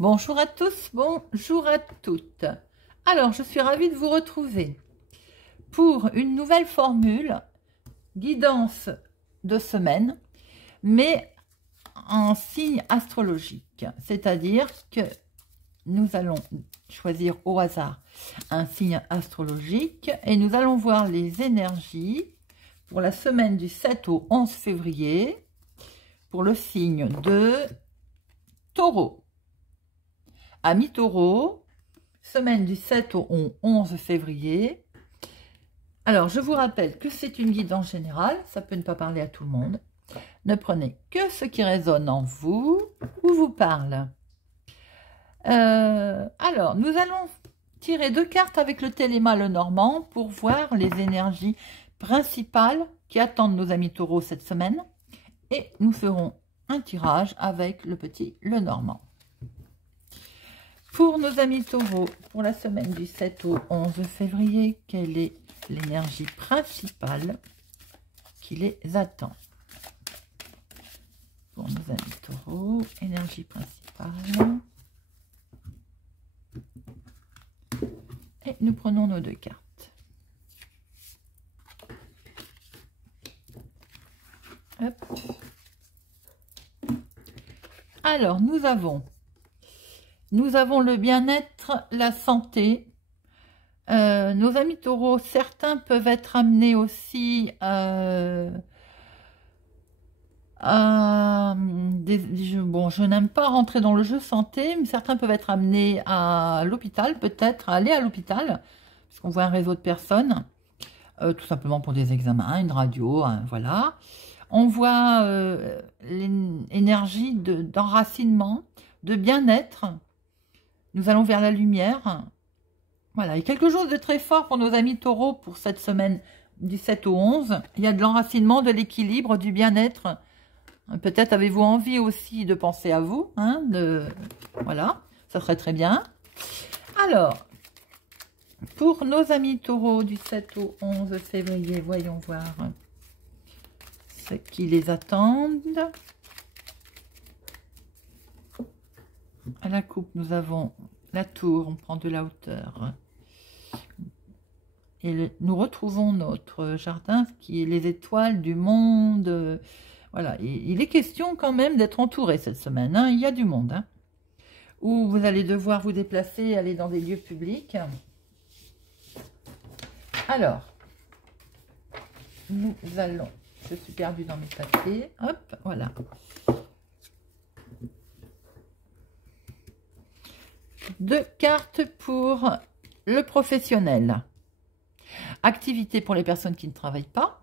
Bonjour à tous, bonjour à toutes. Alors, je suis ravie de vous retrouver pour une nouvelle formule, guidance de semaine, mais en signe astrologique. C'est-à-dire que nous allons choisir au hasard un signe astrologique et nous allons voir les énergies pour la semaine du 7 au 11 février pour le signe de Taureau. Amis Taureau, semaine du 7 au 11 février. Alors, je vous rappelle que c'est une guidance générale, ça peut ne pas parler à tout le monde. Ne prenez que ce qui résonne en vous ou vous parle. Alors, nous allons tirer 2 cartes avec le Téléma Lenormand pour voir les énergies principales qui attendent nos amis Taureaux cette semaine. Et nous ferons un tirage avec le petit Lenormand. Pour nos amis Taureaux, pour la semaine du 7 au 11 février, quelle est l'énergie principale qui les attend? Pour nos amis Taureaux, énergie principale. Et nous prenons nos 2 cartes. Hop. Alors, nous avons le bien-être, la santé. Nos amis Taureaux, certains peuvent être amenés aussi bon, je n'aime pas rentrer dans le jeu santé, mais certains peuvent être amenés à l'hôpital, peut-être aller à l'hôpital, parce qu'on voit un réseau de personnes, tout simplement pour des examens, une radio, voilà. On voit l'énergie d'enracinement, de bien-être. Nous allons vers la lumière. Voilà, et quelque chose de très fort pour nos amis Taureaux pour cette semaine du 7 au 11. Il y a de l'enracinement, de l'équilibre, du bien-être. Peut-être avez-vous envie aussi de penser à vous. Voilà, ça serait très bien. Alors, pour nos amis Taureaux du 7 au 11 février, voyons voir ce qui les attendent. À la coupe, nous avons la tour, on prend de la hauteur. Et nous retrouvons notre jardin, qui est les étoiles du monde. Voilà, et il est question quand même d'être entouré cette semaine. Il y a du monde. Où vous allez devoir vous déplacer, aller dans des lieux publics. Alors, nous allons... Je suis perdue dans mes papiers. Hop, voilà. Deux cartes pour le professionnel. Activité pour les personnes qui ne travaillent pas.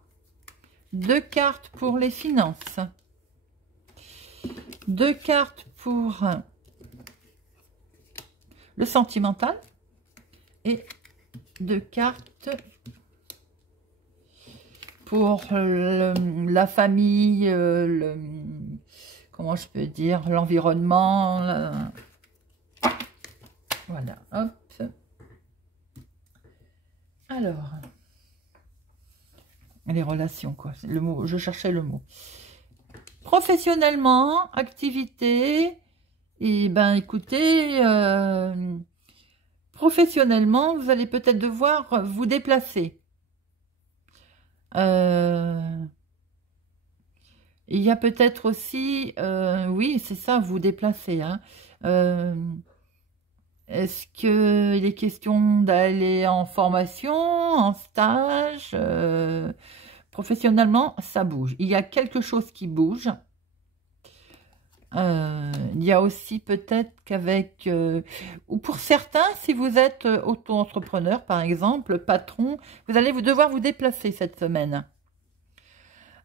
2 cartes pour les finances. 2 cartes pour le sentimental. Et 2 cartes pour la famille, comment je peux dire, l'environnement. Voilà, hop. Alors, les relations, quoi. Le mot, je cherchais le mot. Professionnellement, activité, et ben écoutez, professionnellement, vous allez peut-être devoir vous déplacer. Il y a peut-être aussi, oui, c'est ça, vous déplacer, est-ce qu'il est question d'aller en formation, en stage? Professionnellement, ça bouge. Il y a quelque chose qui bouge. Il y a aussi peut-être qu'avec... ou pour certains, si vous êtes auto-entrepreneur, par exemple, patron, vous allez devoir vous déplacer cette semaine.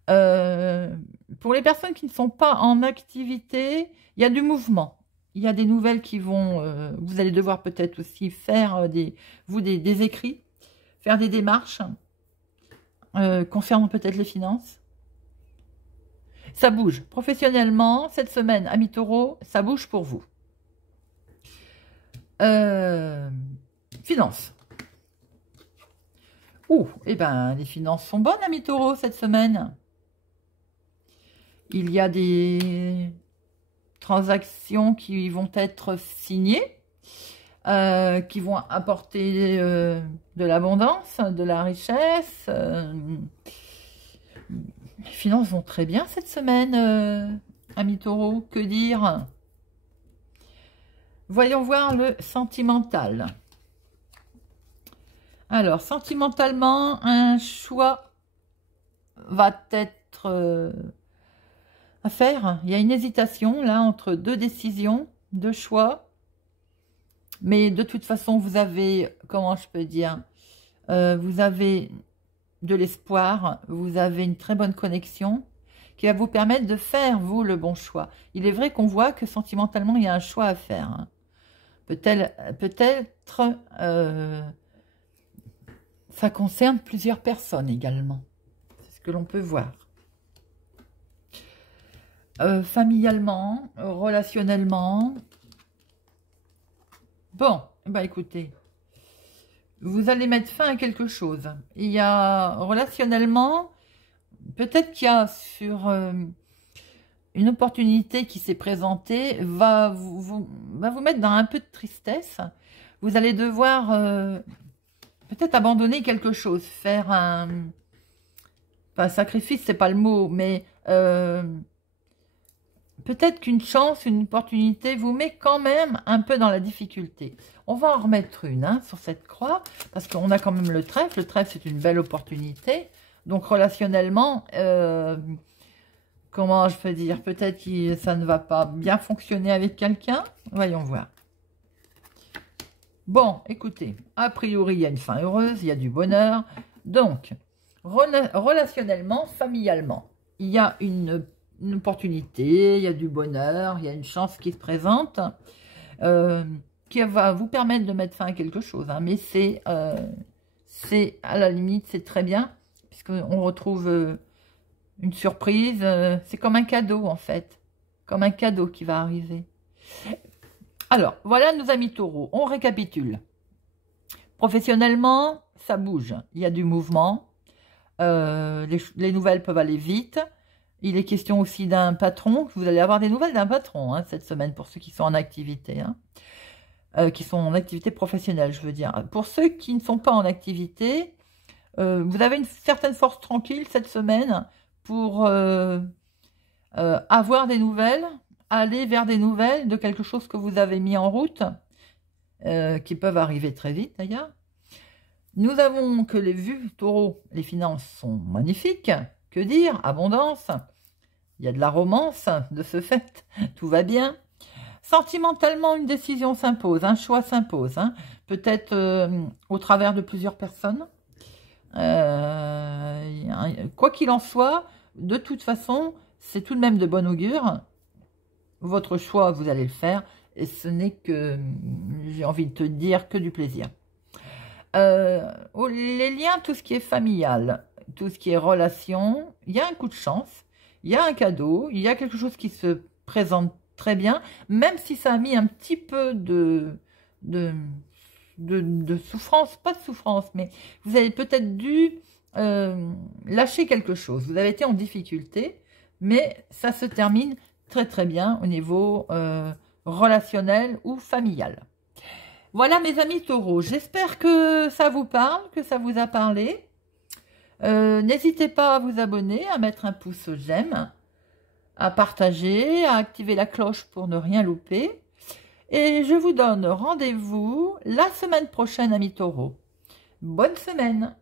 Pour les personnes qui ne sont pas en activité, il y a du mouvement. Il y a des nouvelles qui vont... vous allez devoir peut-être aussi faire des écrits, faire des démarches concernant peut-être les finances. Ça bouge. Professionnellement, cette semaine, amis Taureaux, ça bouge pour vous. Finances. Eh ben, les finances sont bonnes, amis Taureaux, cette semaine. Il y a des transactions qui vont être signées, qui vont apporter de l'abondance, de la richesse. Les finances vont très bien cette semaine, amis taureaux, que dire? Voyons voir le sentimental. Alors, sentimentalement, un choix va être à faire. Il y a une hésitation là entre deux décisions, deux choix. Mais de toute façon, vous avez, comment je peux dire, vous avez de l'espoir, vous avez une très bonne connexion qui va vous permettre de faire, vous, le bon choix. Il est vrai qu'on voit que sentimentalement, il y a un choix à faire. Hein. Peut-être, ça concerne plusieurs personnes également. C'est ce que l'on peut voir. Familialement, relationnellement. Bon, bah écoutez, vous allez mettre fin à quelque chose. Il y a relationnellement, peut-être qu'il y a sur une opportunité qui s'est présentée, va vous mettre dans un peu de tristesse. Vous allez devoir peut-être abandonner quelque chose, faire un... Enfin, sacrifice, c'est pas le mot, mais... peut-être qu'une chance, une opportunité vous met quand même un peu dans la difficulté. On va en remettre une hein, sur cette croix, parce qu'on a quand même le trèfle. Le trèfle, c'est une belle opportunité. Donc, relationnellement, comment je peux dire? Peut-être que ça ne va pas bien fonctionner avec quelqu'un. Voyons voir. Bon, écoutez, a priori, il y a une fin heureuse, il y a du bonheur. Donc, relationnellement, familialement, il y a une opportunité, il y a du bonheur, il y a une chance qui se présente, qui va vous permettre de mettre fin à quelque chose. Hein, mais c'est à la limite, c'est très bien, puisqu'on retrouve une surprise. C'est comme un cadeau, en fait. Comme un cadeau qui va arriver. Alors, voilà nos amis taureaux. On récapitule. Professionnellement, ça bouge. Il y a du mouvement. Les nouvelles peuvent aller vite. Il est question aussi d'un patron. Vous allez avoir des nouvelles d'un patron hein, cette semaine pour ceux qui sont en activité. Hein, qui sont en activité professionnelle, je veux dire. Pour ceux qui ne sont pas en activité, vous avez une certaine force tranquille cette semaine pour avoir des nouvelles, aller vers des nouvelles de quelque chose que vous avez mis en route, qui peuvent arriver très vite d'ailleurs. Nous avons que les vues taureaux, les finances sont magnifiques. Que dire? Abondance. Il y a de la romance de ce fait. Tout va bien. Sentimentalement, une décision s'impose, un choix s'impose. Hein. Peut-être au travers de plusieurs personnes. Quoi qu'il en soit, de toute façon, c'est tout de même de bon augure. Votre choix, vous allez le faire. Et ce n'est que, j'ai envie de te dire, que du plaisir. Les liens, tout ce qui est familial, tout ce qui est relation, il y a un coup de chance, il y a un cadeau, il y a quelque chose qui se présente très bien, même si ça a mis un petit peu de souffrance, pas de souffrance, mais vous avez peut-être dû lâcher quelque chose. Vous avez été en difficulté, mais ça se termine très très bien au niveau relationnel ou familial. Voilà mes amis taureaux, j'espère que ça vous parle, que ça vous a parlé. N'hésitez pas à vous abonner, à mettre un pouce j'aime, à partager, à activer la cloche pour ne rien louper. Et je vous donne rendez-vous la semaine prochaine amis taureaux. Bonne semaine!